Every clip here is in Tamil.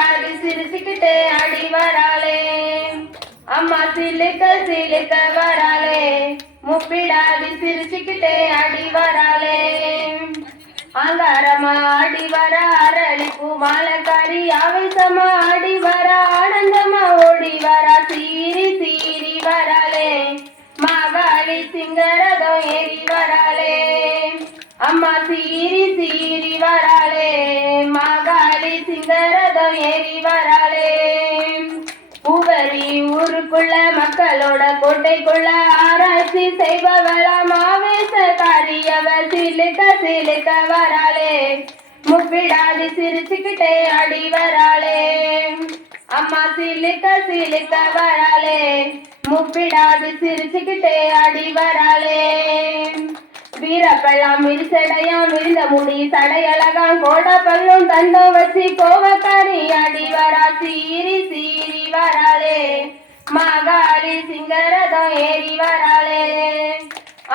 முப்பிடாது சிரிச்சுக்கிட்டே அடி வராளே அம்மா சிலுக்க சிலுக்க வராளே முப்பிடாது சிரிச்சுக்கிட்டே அடி வராளே அங்காரமா ஆடி வர அரளிப்பு மாலக்காரி ஆவேசமா ஆடி வர ஆனந்தமா ஓடி வர சீரி சீரி வராளே மாகாளி சிங்கரதம் ஏறி வராளே அம்மா சீரி சீரி வராளே மாகாளி சிங்கரதம் ஏறி வராளே பூவரி ஊருக்குள்ள மக்களோட கோட்டைக்குள்ள ஆராய்ச்சி செய்பவளாம் ஆவேசக்காரி அவள் சிலுக்க சிலுக்க வராளே முப்பிடாது சிரிச்சுக்கிட்டே அடி வராளே அம்மா சிலுக்க சிலுக்க வராளே முப்பிடாது சிரிச்சுக்கிட்டே அடி வராளே வீரப்பெல்லாம் விரிசடையாம் விழுந்த முடி சடையழகாம் கோட பல்லும் தந்தம் வச்சு கோவக்காரி அடி வரா சீரி சீரி வராளே மாகாளி சிங்கரதம் ஏறி வராளே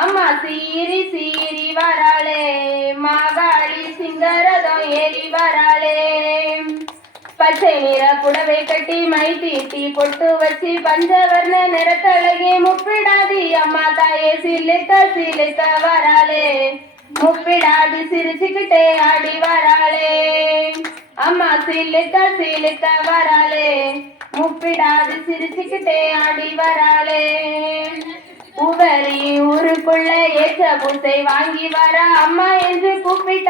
அம்மா சீரி சீரி வராளே மாகாளி சிங்கரதம் ஏறி வராளே பச்சை நிற புடவை கட்டி மை தீட்டி பொட்டு வச்சு பஞ்சவர்ண நிறத்தழகி முப்பிடாதி அம்மா தாயே சிலுக்க சிலுக்க வராளே முப்பிடாதி சிரிச்சுக்கிட்டே ஆடி வராளே அம்மா சிலுக்க சிலுக்க வராளே முப்பிடாதி சிரிச்சுக்கிட்டே ஆடி வராளே உவரி ஊருக்குள்ள ஏற்ற பூசை வாங்கி வர அம்மா என்று கூப்பிட்டு